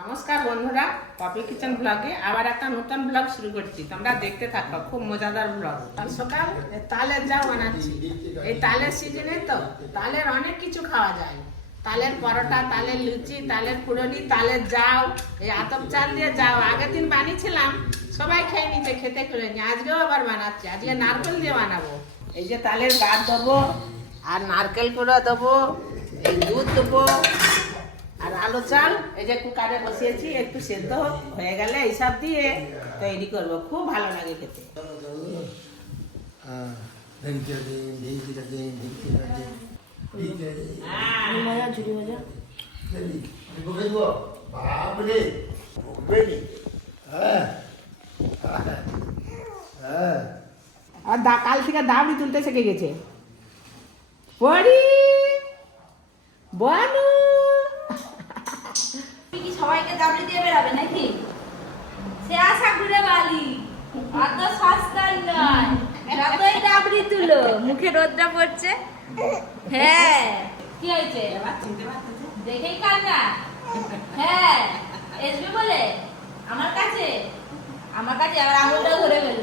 নমস্কার বন্ধুরা poppy kitchen ব্লগে আবার একটা নতুন ব্লগ শুরু করছি। তোমরা দেখতে থাকো, খুব মজাদার ব্লগ সকাল তালের যা বানাচ্ছি, এই তালের সিজনে তো, তালের অনেক কিছু খাওয়া যায়। তালের পরোটা, তালের লুচি, তালের পুরনি তালের যাও, এই আতপ চাল দিয়ে যাও। আগের দিন বানিয়েছিলাম, সবাই খেয়ে নিচ্ছে খেতে করে নি আজকেও আবার বানাচ্ছি। আজকে নারকেল দিয়ে বানাবো। এই যে তালের গাছ দেবো আর নারকেল কুড়ো দেবো, এই দুধ দেবো আর আলো চাল এই যে কুকারে বসিয়েছি একটু সেদ্ধ হয়ে গেলে এইসব দিয়ে তৈরি করব। খুব ভালো লাগে খেতে। হ্যাঁ। হ্যাঁ হ্যাঁ আর কাল থেকে দাবড়ি তুলতে শিখে গেছে। পড়ি কি সবাইকে দাবড়ি দিয়ে বেড়াবে নাকি? সে আশা ঘুরে বালি। অত সস্তার নয়। যতই দাবড়ি তুলো মুখে রোদটা পড়ছে। হ্যাঁ। কি হয়েছে? দেখেই কান্না হ্যাঁ। এসবে বলে আমার কাছে? আমার কাছে আবার আঙুলটা ধরে ফেলল।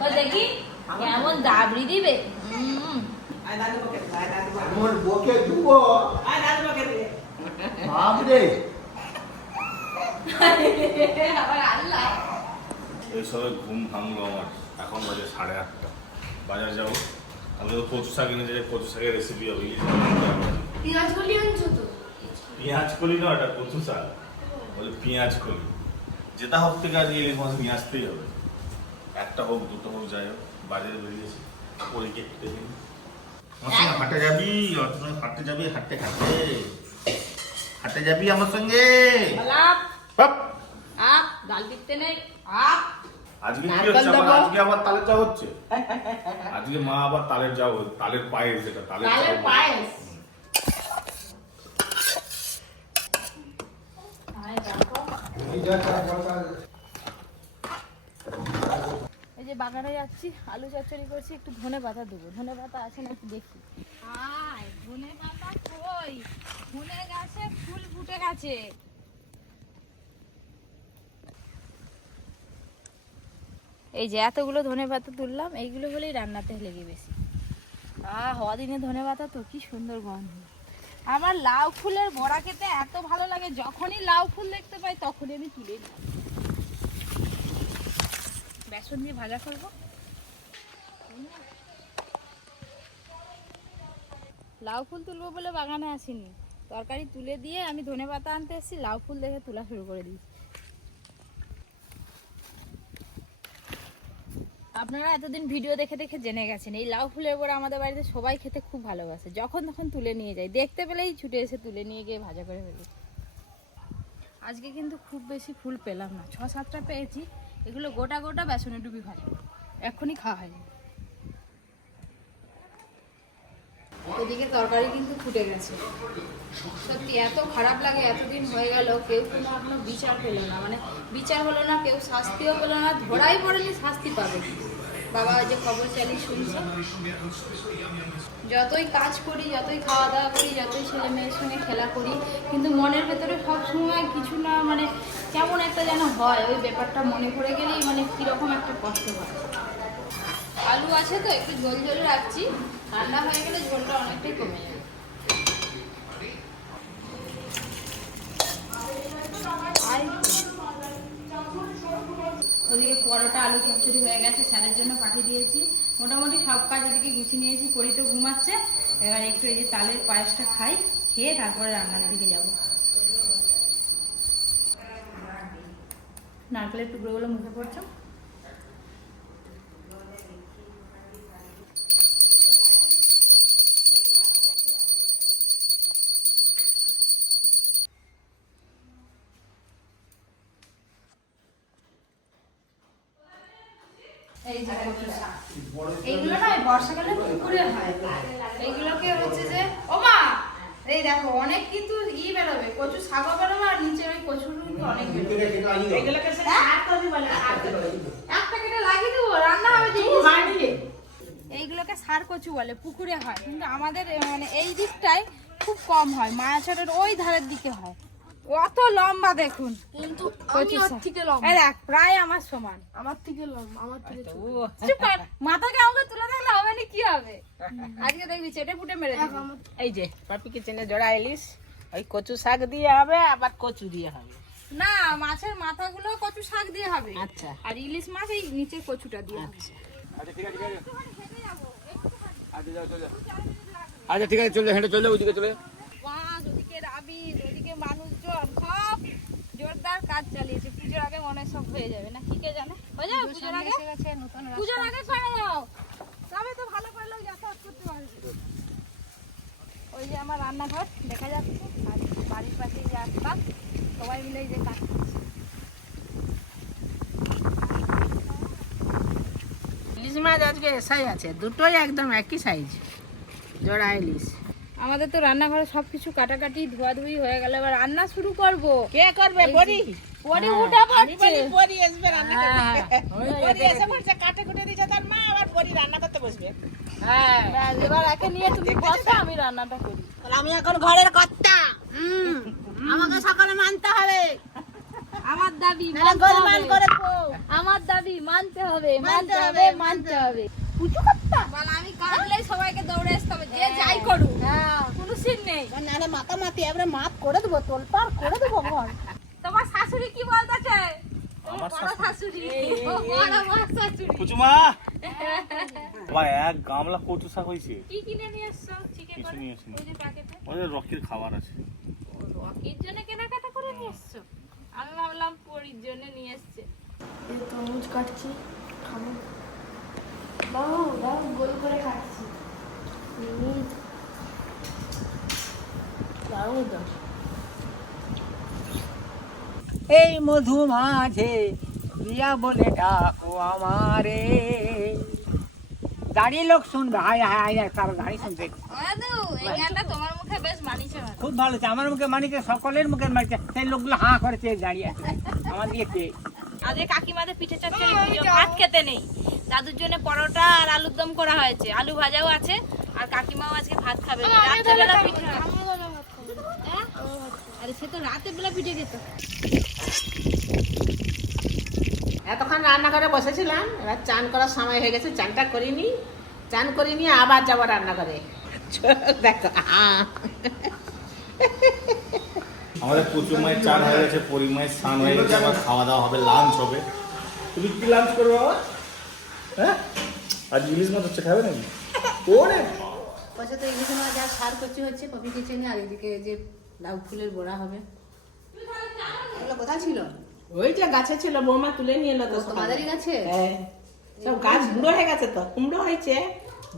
হ্যাঁ, দেখি কেমন দাবড়ি দিবে? হুম। আমার বকে দেবো বাপরে আবার আল্লাহ এই সবে ঘুম ভাঙলো আমার। এখন বাজে সাড়ে আটটা। বাজার যাব। আমি তো কচু শাক এনেছি যে কচু শাকের রেসিপি হবে। পেঁয়াজ গুলি আনছো তো? পেঁয়াজ কলি না এটা কচু শাক। বলে পেঁয়াজ কলি। যেটা হোক থেকে আজ ইলিশ মাছ নিয়ে আসতেই হবে। একটা হোক দুটো হোক যাই হোক। বাজারে বেরিয়েছি। নিই। আমার সঙ্গে হাটে যাবি হাটে যাবি হাটে হাটে হাটে যাবি আমার সঙ্গে? আলাপ বাপ! আপ ডাল দিতে নেই। আজকে কি হচ্ছে আজকে আবার তালের চা হচ্ছে? আজকে মা আবার তালের চা তালের পায়েস যেটা তালের চা তালের বলে। পায়েস। এই যা বাগানে যাচ্ছি আলু চচ্চড়ি করছি একটু ধনে পাতা দেবো। ধনে পাতা আছে নাকি দেখি। আয় ধনে পাতা গেছে এই যে এতগুলো ধনে পাতা তুললাম, এইগুলো হলেই রান্নাতে লেগে বেশি আহ হওয়া দিনে ধনে পাতা তো, কি সুন্দর গন্ধ। আমার লাউ ফুলের বড়া খেতে এত ভালো লাগে, যখনই লাউ ফুল দেখতে পাই, তখনই আমি তুলে নিই। বেসন দিয়ে ভাজা করব। লাউ ফুল তুলবো বলে বাগানে আসিনি। তরকারি তুলে দিয়ে আমি ধনে পাতা আনতে এসেছি, লাউ ফুল দেখে তোলা শুরু করে দিয়েছি। আপনারা এতদিন ভিডিও দেখে দেখে জেনে গেছেন, এই লাউ ফুলের বড়া আমাদের বাড়িতে সবাই খেতে খুব ভালোবাসে। যখন তখন তুলে নিয়ে যায়, দেখতে পেলেই ছুটে এসে তুলে নিয়ে গিয়ে ভাজা করে ফেলি। আজকে কিন্তু খুব বেশি ফুল পেলাম না ছ সাতটা পেয়েছি, এগুলো গোটা গোটা বেসনে ডুবি ভাজা এখনই খাওয়া হয়নি। এদিকে তরকারি কিন্তু ফুটে গেছে। সত্যি এত খারাপ লাগে, এতদিন হয়ে গেল, কেউ কোনো এখনও বিচার পেল না। মানে বিচার হলো না, কেউ শাস্তিও পেল না, ধরাই পড়েনি, শাস্তি পাবে। বাবা যে খবর চালিয়ে শুনছে। যতই কাজ করি, যতই খাওয়া দাওয়া করি, যতই ছেলে মেয়ের সঙ্গে খেলা করি, কিন্তু মনের ভেতরে সব সময় কিছু না মানে কেমন একটা যেন হয়। ওই ব্যাপারটা মনে পড়ে গেলেই মানে কীরকম একটা কষ্ট হয়। আলু আছে তো, একটু ঝোল ঝোল রাখছি। ঠান্ডা হয়ে গেলে ঝোলটা অনেকটাই কমে যাবে। ওদিকে পরোটা, আলু চচ্চড়ি হয়ে গেছে, স্যারের জন্য পাঠিয়ে দিয়েছি। মোটামুটি সব কাজ এদিকে গুছিয়ে নিয়েছি করি তো ঘুমাচ্ছে। এবার একটু এই যে তালের পায়েসটা খাই, খেয়ে তারপরে রান্নার দিকে যাব। নারকেলের টুকরোগুলো মুখে পড়ছে। বর্ষাকালে পুকুরে হয়? এইগুলোকে হচ্ছে যে ও মা! এই দেখো অনেক কিন্তু ই বেরোবে কচু শাকও বেরোবে আর নিচে ওই কচুর কিন্তু অনেক বেরোবে। এগুলোকে করবি। একটা কেটে লাগিয়ে দেবো রান্না হবে এইগুলোকে সার কচু বলে পুকুরে হয়। কিন্তু আমাদের মানে এই দিকটায় খুব কম হয় মায়াছড়ের ওই ধারের দিকে হয়। কত লম্বা দেখুন। কিন্তু আমি কচু ওর থেকে লম্বা। এই দেখ প্রায় আমার সমান। আমার থেকে লম্বা আমার থেকে ছোট। ও। চুপ কর মাথাকে আমাকে তুলে দেখলে হবে না কি হবে? আজকে দেখবি চেটে ফুটে মেরে এই যে পাপি কিচেনে জোড়া ইলিশ ওই কচু শাক দিয়ে হবে আবার কচু দিয়ে হবে। না মাছের মাথাগুলো কচু শাক দিয়ে হবে। আচ্ছা। আর ইলিশ মাছ এই নিচে কচুটা দিয়ে হবে। আচ্ছা। ঠিক আছে ঠিক আছে। আচ্ছা যাও চলে যাও। আচ্ছা ঠিক আছে চলে হেঁটে চলে ওইদিকে চলে। ওদিকে রাবিশ ওদিকে মানুষজন সব জোরদার কাজ চালিয়েছে। পুজোর আগে মনে সব হয়ে যাবে। না কি কে জানে? হয়ে যাবে পুজোর আগে? পুজোর আগে করে দাও তবে তো ভালো করে লোক যাতায়াত করতে পারবে। ওই যে আমার রান্নাঘর দেখা যাচ্ছে। আর বাড়ির পাশে যে আশপাশ সবাই মিলে যে কাজ ইলিশ মাছ আজকে এসাই আছে। দুটোই একদম একই সাইজ জোড়া ইলিশ। আমাদের তো রান্নাঘরে সবকিছু কাটাকাটি ধোয়াধুয়ি হয়ে গেল এবার রান্না শুরু করব। কে করবে? বড়ি পরে? উঠা আমি পড়ছে। বড়ি আসবে রান্না হ্যাঁ, করতে। বড়ি এসে পড়ছে কাটে কুটে দিচ্ছে তার মা আবার বড়ি রান্না করতে বসবে। হ্যাঁ এবার একে নিয়ে তুমি বসো আমি রান্নাটা করি। আমি এখন ঘরের কর্তা। আমাকে সকালে মানতে হবে। আমার দাবি মানতে গোলমাল হবে। করে আমার দাবি মানতে হবে মানতে হবে মানতে হবে। পুজো করতে বল আমি কাটলেই সবাইকে দৌড়ে আসতে হবে যে যাই করুক কোনো সিন নেই। নাহলে মাতামাতি এবারে মাপ করে দেবো তোলপার করে দেবো ঘর। তোমার শাশুড়ি কি বলতেছে? আমার এক গামলা কচু শাক হয়েছে। রকির খাবার আছে। রকির জন্য কেনাকাটা করে নিয়ে এসছো? আমি ভাবলাম পরির জন্য নিয়ে এসছে। এই তরমুজ কাটছি খাব। দাও দাও গোল করে এই মধু মাঝে প্রিয়া বলে ডাকো আমারে। দাঁড়িয়ে লোক শুনবে হায় হায় হায় হায়, তারা দাঁড়িয়ে শুনবে। দাদু এই গানটা তোমার মুখে বেশ মানিছে ভালো। খুব ভালো আমার মুখে মানিকে সকলের মুখে মানিছে। সেই লোকগুলো হাঁ করেছে দাঁড়িয়ে আছে আমার দিকে চেয়ে। আজকে কাকিমাদের পিঠে পুজো ভাত খেতে নেই। দাদুর জন্য পরোটা আর আলুর দম করা হয়েছে। আলু ভাজাও আছে আর কাকিমাও আজকে ভাত খাবে। রাত্রেবেলা পিঠে হ্যাঁ? আরে সে তো রাতের বেলা পিঠে খেত। এতক্ষণ রান্নাঘরে বসেছিলাম এবার চান করার সময় হয়ে গেছে চানটা করিনি। চান করিনি আবার যাব রান্না করে দেখো আমাদের প্রচুর মায়ের চান হয়ে গেছে পরিমায়ের স্নান হয়ে গেছে আবার খাওয়া দাওয়া হবে লাঞ্চ হবে। তুমি কি লাঞ্চ করবে বাবা? হ্যাঁ? আজ ইলিশ মাছ হচ্ছে খাবে নাকি? ওরে পাশে তো ইলিশ মাছ আর সার কচি হচ্ছে কপি কিচেনে আর এদিকে যে লাউ ফুলের বড়া হবে। এগুলো কোথায় ছিল? ওই যে গাছে ছিল বৌমা তুলে নিয়ে এলো তো। তোমাদেরই গাছে? হ্যাঁ। সব গাছ বুড়ো হয়ে গেছে তো কুমড়ো হয়েছে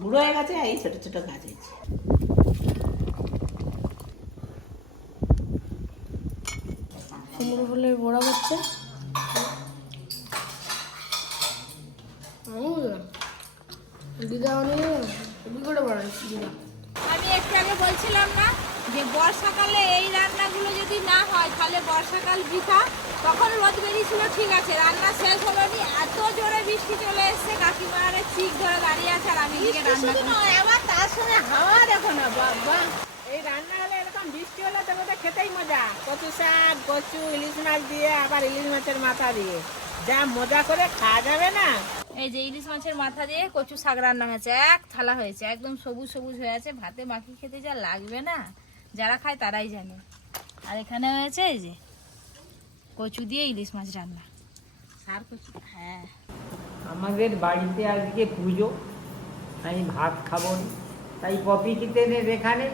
বুড়ো হয়ে গেছে এই ছোট ছোট গাছ হয়েছে কুমড়ো ফুলের বড়া করছে দিদা অনেক করে বানাইছি দিদা। আমি একটু আগে বলছিলাম না যে বর্ষাকালে এই রান্নাগুলো যদি না হয় তাহলে বর্ষাকাল বৃথা। তখন রোদ বেরিয়েছিল ঠিক আছে রান্না শেষ হলো নি এত জোরে বৃষ্টি চলে এসছে কাকিমার চিক ধরে দাঁড়িয়ে আছে আর আমি রান্না আবার তার সঙ্গে হাওয়া দেখো না বাবা। এই রান্না হলে এরকম বৃষ্টি হলে তো খেতেই মজা। কচু শাক কচু ইলিশ মাছ দিয়ে আবার ইলিশ মাছের মাথা দিয়ে। যা মজা করে খাওয়া যাবে না। এই যে ইলিশ মাছের মাথা দিয়ে কচু শাক রান্না হয়েছে এক থালা হয়েছে একদম সবুজ সবুজ হয়ে আছে ভাতে মাখি খেতে যা লাগবে না যারা খায় তারাই জানে। আর এখানে হয়েছে এই যে কচু দিয়ে ইলিশ মাছ রান্না। সার কচু? হ্যাঁ। আমাদের বাড়িতে আজকে পুজো আমি ভাত খাব। তাই পপি কিচেনের এখানে।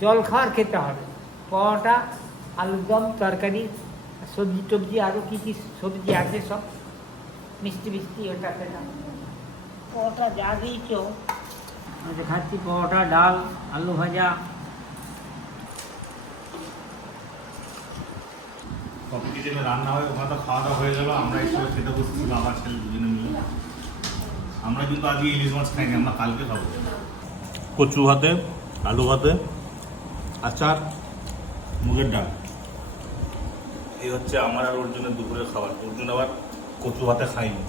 জল খাওয়ার খেতে হবে পরোটা আলুর দম তরকারি সবজি টবজি আরও কী কী সবজি আছে সব? মিষ্টি মিষ্টি ওটা সেটা। পরোটা যা দিয়েছ। আমি খাচ্ছি পরোটা ডাল আলু ভাজা। রান্না হয় ওখানে খাওয়া দাওয়া হয়ে গেল আমরা এই সময় খেতে বসেছি বাবা ছেলে দুজনে মিলে। আমরা কিন্তু আজকে ইলিশ মাছ খাইনি আমরা কালকে খাব। কচু ভাতে আলু ভাতে আচার মুগের ডাল। এই হচ্ছে আমার আর অর্জুনের দুপুরের খাবার। অর্জুন আবার কচু ভাতে খাইনি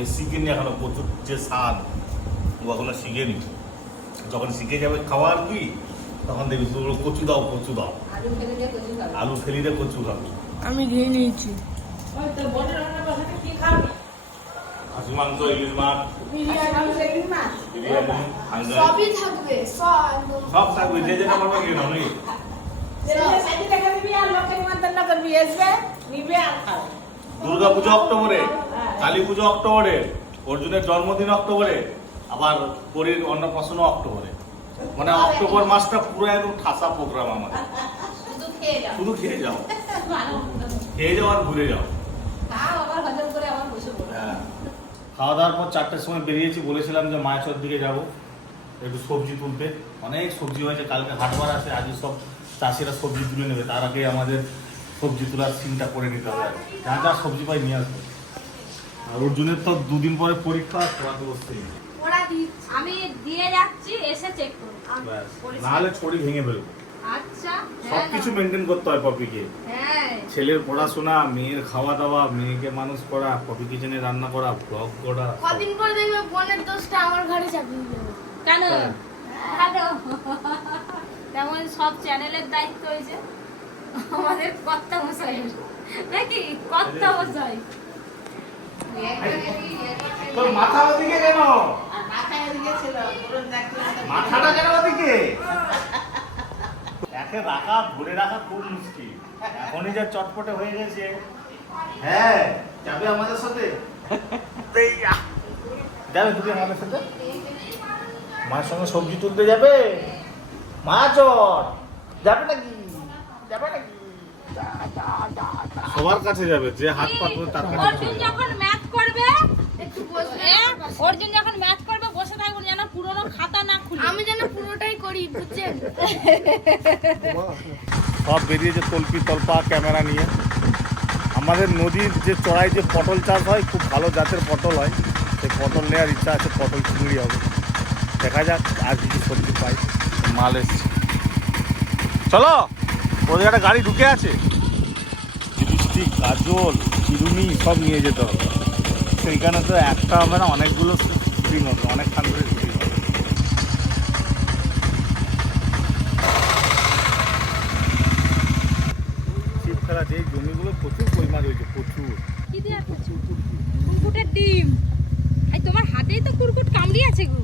এ শিখেনি এখনও কচুর যে স্বাদ ও এখনও শিখেনি। যখন শিখে যাবে খাওয়ার কি তখন দেখবি বলবে, কচু দাও কচু দাও। আলু ফেলে দিয়ে কচু খাবে। আমি খেয়ে নিয়েছি। কি খাসি মাংস ইলিশ মাছ। বিরিয়ানি। সব সব থাকবে যে যেটা পারবে কিনে নাও নাকি? দুর্গা পুজো অক্টোবরে কালী পুজো অক্টোবরে অর্জুনের জন্মদিন অক্টোবরে আবার পরীর অন্নপ্রাশন অক্টোবরে। মানে অক্টোবর মাসটা পুরো একদম ঠাসা প্রোগ্রাম আমাদের। শুধু খেয়ে যাও। খেয়ে যাও। আর ঘুরে যাও। খাও আবার হজম করে আবার বসে পড়ো। হ্যাঁ। খাওয়া দাওয়ার পর চারটের সময় বেরিয়েছি বলেছিলাম যে মায়াচর দিকে যাব। একটু সবজি তুলতে। অনেক সবজি হয়েছে কালকে হাটবার আছে আজকে সব চাষিরা সবজি তুলে নেবে তার আগে আমাদের সবজি তোলার চিন্তা করে নিতে হবে। যা যা সবজি পাই নিয়ে আসবে। আর অর্জুনের তো দুদিন পরে পরীক্ষা পড়াতে বসতেই আমি দিয়ে যাচ্ছি এসে চেক। পরিষ্কার। নাহলে ছড়ি ভেঙে ফেলব। আচ্ছা সব হ্যাঁ। কিছু মেনটেন করতে হয় পপিকে। হ্যাঁ। ছেলের পড়াশোনা মেয়ের খাওয়া দাওয়া মেয়েকে মানুষ করা পপি কিচেনে রান্না করা ব্লগ করা কদিন পর দেখবে বোনের দোষটা আমার ঘরে চাপিয়ে দেবে। কেন? হ্যাঁ। তেমন সব চ্যানেলের দায়িত্ব হয়েছে আমাদের কর্তা মশাইয়ের নাকি? কর্তা মশাই। তোর মাথা ওদিকে কেন? মাথাটা কেন ওদিকে? একে রাখা ধরে রাখা খুব মুশকিল। এখনই যা চটপটে হয়ে গেছে। হ্যাঁ যাবে আমাদের সাথে। যাবে তুমি আমাদের সাথে। মায়ের সঙ্গে সবজি তুলতে যাবে? মা চট যাবে নাকি? যাবে নাকি? সবার কাছে যাবে যে হাত পাতবে তার কাছে অর্জুন যখন ম্যাথ করবে একটু বসবে। এ, অর্জুন যখন ম্যাথ করবে বসে থাকবেন যেন পুরোনো খাতা না খুলে। আমি যেন পুরোটাই করি বুঝছেন? সব বেরিয়েছে তল্পি তল্পা ক্যামেরা নিয়ে। আমাদের নদীর যে চড়াই যে পটল চাষ হয় খুব ভালো জাতের পটল হয়। সেই পটল নেওয়ার ইচ্ছা আছে পটল চিংড়ি হবে। দেখা যাক আর কি কি সবজি পাই। মাল এসছে। চলো ওদের একটা গাড়ি ঢুকে আছে। লিপস্টিক কাজল চিরুনি সব নিয়ে যেতে হবে। সেইখানে তো একটা হবে না অনেকগুলো শুটিং হবে অনেকখান করে শুটিং হবে। ফেলা যে জমিগুলো প্রচুর মাছ হয়েছে প্রচুর। কি দিয়ে কুরকুটের ডিম। এই তোমার হাতেই তো কুরকুট কামড়ি আছে গো।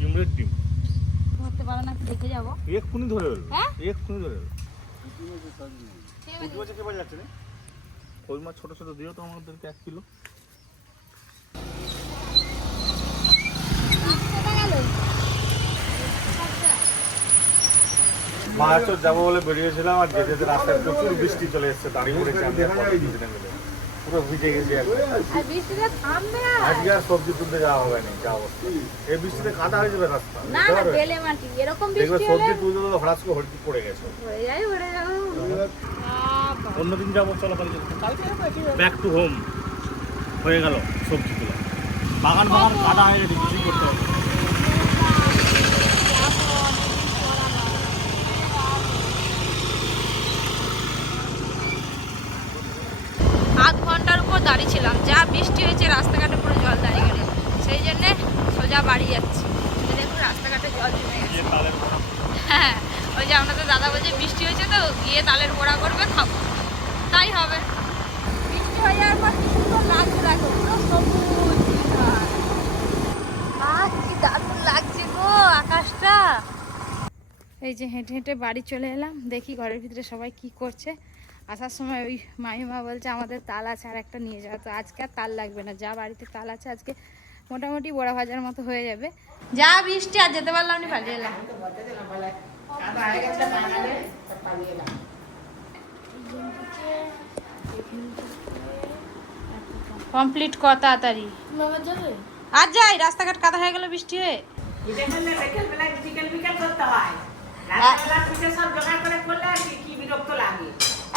পারো না একটু দেখে যাব। এক্ষুনি ধরে এলো হ্যাঁ? এক্ষুনি ধরে এলো মাছ কে পাওয়া যাচ্ছে না কই মাছ ছোট ছোট দিও তো আমাদেরকে এক কিলো। মাছও যাব বলে বেরিয়েছিলাম আর যেতে যেতে রাস্তায় প্রচুর বৃষ্টি চলে এসছে দাঁড়িয়ে পড়েছে আমি। পরে ভিজে গেছি আজকে আর সবজি তুলতে যাওয়া হবে না যা অবস্থা। এই বৃষ্টিতে কাদা হয়ে যাবে রাস্তা। না না বেলে মাটি। এরকম বৃষ্টি হলে সবজি তুলতে তো হঠাৎ করে হলকি পড়ে গেছে। হয়ে যায় হয়ে যাব অন্যদিন যাব চলো কালকে ব্যাক টু হোম হয়ে গেল সবজি তোলা। বাগান বাগান কাদা হয়ে গেছে কিছুই করতে হবে দাঁড়িয়ে ছিলাম। যা বৃষ্টি হয়েছে রাস্তাঘাটে পুরো জল দাঁড়িয়ে গেল। সেই জন্যে সোজা বাড়ি যাচ্ছি। দেখুন রাস্তাঘাটে জল জমে গেছে। হ্যাঁ ওই যে আপনাদের দাদা বলছে বৃষ্টি হয়েছে তো গিয়ে তালের বড়া করবে খাব। তাই হবে। বৃষ্টি হয়ে যাওয়ার পর কি সুন্দর লাগছে দেখো পুরো সবুজ। কি দারুণ লাগছে গো আকাশটা। এই যে হেঁটে হেঁটে বাড়ি চলে এলাম। দেখি ঘরের ভিতরে সবাই কি করছে। আসার সময় ওই মাইমা বলছে আমাদের তাল আছে আর একটা নিয়ে যাওয়া তো আজকে আর তাল লাগবে না যা বাড়িতে তাল আছে আজকে মোটামুটি বড়া ভাজার মতো হয়ে যাবে। যা বৃষ্টি আর যেতে পারলাম না পালিয়ে এলাম। কমপ্লিট কর তাড়াতাড়ি। আর যাই রাস্তাঘাট কাদা হয়ে গেল বৃষ্টি হয়ে। বিকেল বিকেল করতে হয়। সব জোগাড় করে করলে কি কি বিরক্ত লাগে।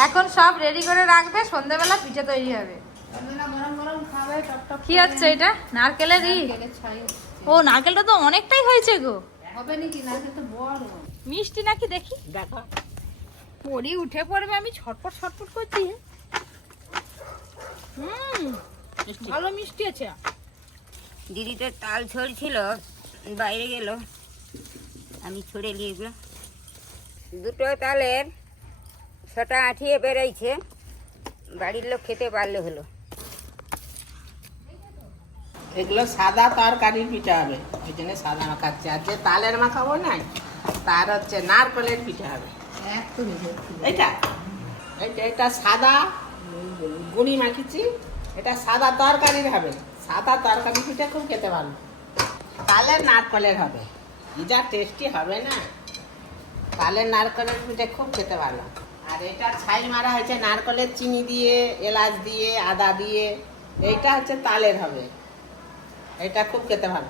এখন সব রেডি করে রাখবে সন্ধ্যাবেলা পিঠে তৈরি হবে। কি হচ্ছে এটা? নারকেলের। ও নারকেলটা তো অনেকটাই হয়েছে গো। হবে নাকি? না তো বড়। মিষ্টি নাকি দেখি? দেখো। পরি উঠে পড়বে আমি ছটপট ছটপট করছি। হুম ভালো মিষ্টি আছে। দিদি তো তাল ছড়ছিল বাইরে গেল। আমি ছড়ে নিয়ে এগুলো দুটো তালের ছটা আঠিয়ে বেড়াইছে বাড়ির লোক খেতে পারলে হলো। এগুলো সাদা তরকারির পিঠা হবে। ওই জন্য সাদা মাখাচ্ছে আর যে তালের মাখাবো না তার হচ্ছে নারকলের পিঠা হবে। এইটা? এইটা এটা সাদা গুড়ি মাখিছি এটা সাদা তরকারির হবে। সাদা তরকারি পিঠা খুব খেতে ভালো। তালের নারকলের হবে। যা টেস্টি হবে না তালের নারকলের পিঠা খুব খেতে ভালো। আর এটা ছাই মারা হয়েছে নারকলের চিনি দিয়ে, এলাচ দিয়ে, আদা দিয়ে। এইটা হচ্ছে তালের হবে। এটা খুব খেতে ভালো।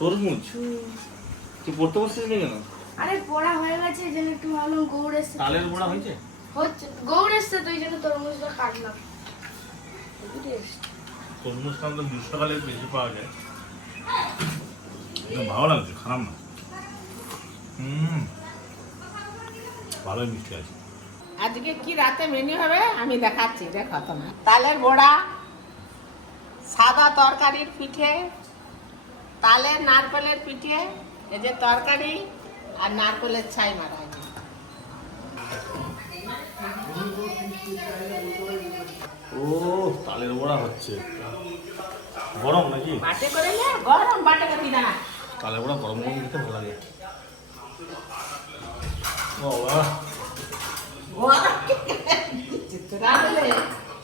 তরমুজ তুই পড়তে বসছিস না কেন? আরে পড়া হয়ে গেছে এই জন্য একটু ভাবলাম গৌড় এসছে। তালের বড়া হয়েছে? হচ্ছে গৌড় এসছে তো এই জন্য তরমুজটা কাটলাম। taste। তরমুজটা আমাদের গ্রীষ্মকালে বেশি পাওয়া যায়। একদম ভালো লাগছে খারাপ না। হুম। ভালোই মিষ্টি আছে। আজকে কি রাতে মেনু হবে? আমি দেখাচ্ছি দেখো তোমার। তালের বড়া সাদা তরকারির পিঠে তালের নারকেলের পিঠে এই যে তরকারি আর নারকেলের ছাই মারা ও তালের বড়া হচ্ছে। গরম নাকি? বাটে করে নে গরম বাটে করে দিনা তালের বড়া গরম গরম খেতে ভালো লাগে। ও বাহ।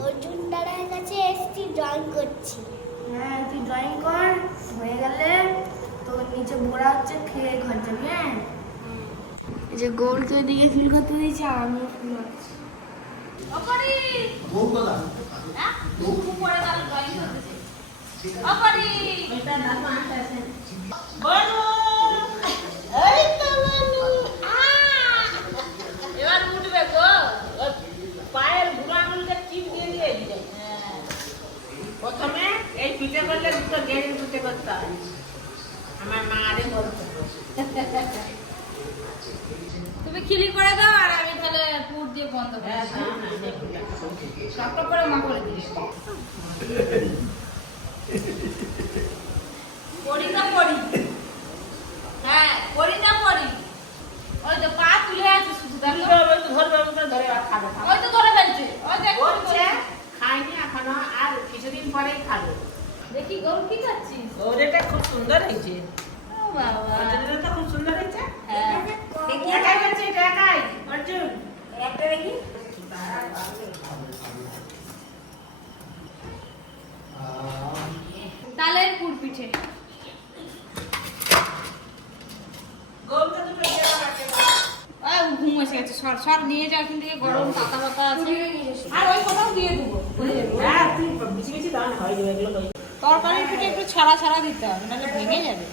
অর্জুন দাদার কাছে এসছি ড্রয়িং করছি। হ্যাঁ তুই ড্রয়িং কর হয়ে গেলে তোর নিচে বোড়া হচ্ছে খেয়ে ঘর যাবি হ্যাঁ? এই যে গোলকে এদিকে ফিল করতে দিয়েছি আমিও ফিল করছি। অপরি! হ্যাঁ? উপরে তাহলে ড্রয়িং করতেছে। অপরি এবার উঠবে গো পায়ের বুড়ো আঙুলটা চিপ দিয়ে দিয়ে দিলে প্রথমে এই পিঠে করলে দুটো গেড়ে পিঠে করতে হয় আমার মা আরে বলতো তুমি খিলি করে দাও আর আমি তাহলে পুর দিয়ে বন্ধ করে হ্যাঁ। হ্যাঁ, হ্যাঁ। সবটা করে মা করে দিস পড়ি না পড়ি হ্যাঁ পড়ি না পড়ি ওই তো পা তুলে আছে শুধু ধরবে ধরবে ধরে আর খাবে খাবে। ওই তো ধরে ফেলছে ওই দেখ বলছে খাইনি এখনও আর কিছুদিন পরেই খাবে গরু কি খাচ্ছিস ওরেটা খুব সুন্দর হয়েছে। ও বাবা। ওরেটা খুব সুন্দর হয়েছে। হ্যাঁ। দেখি। একাই করছে এটা একাই। অর্জুন। একটা দেখি। তালের পুর পিঠে। গরুটা দুটো দেওয়া লাগে ওই ঘুম এসে গেছে। সর সর নিয়ে যা এখান থেকে গরম পাতা পাতা আছে। আর ওই কোথাও দিয়ে দেবো। হ্যাঁ তুই বেশি বেশি দাও হয় তরকারির পিঠে একটু ছাড়া ছাড়া দিতে হবে নাহলে ভেঙে যাবে।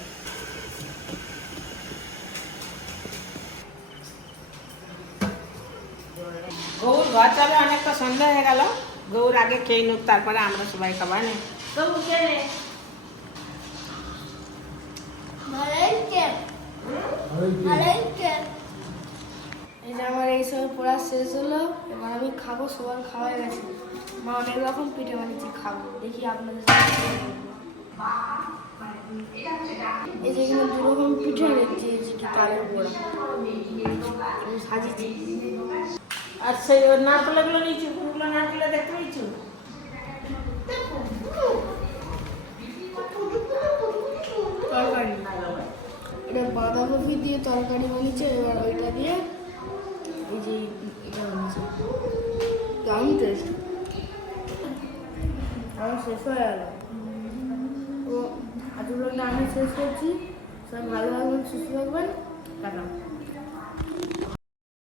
গৌর ঘর যাবে অনেকটা সন্ধ্যা হয়ে গেল। গৌর আগে খেয়ে নুক তারপরে আমরা সবাই খাবার নে। আমার এই সময় পড়া শেষ হলো এবার আমি খাব সবার খাওয়া গেছে। মা অনেক রকম পিঠে বানিয়েছি খাব? দেখি আপনাদের। এই যে এখানে দু রকম পিঠে রেখেছি এই যে কি তালের বড়া সাজিয়েছি। সেই ওর নারকেলগুলো নিয়েছি কোনগুলো নারকেলে দেখতে পেয়েছ? তরকারি। এটা বাঁধাকপি দিয়ে তরকারি বানিয়েছে এবার ওইটা দিয়ে এই যে এটা বানিয়েছে। দারুণ টেস্ট আমার শেষ হয়ে গেল। ও ব্লগটা আমি শেষ করছি। সবাই ভালো থাকবেন, সুস্থ থাকবেন। টাটা।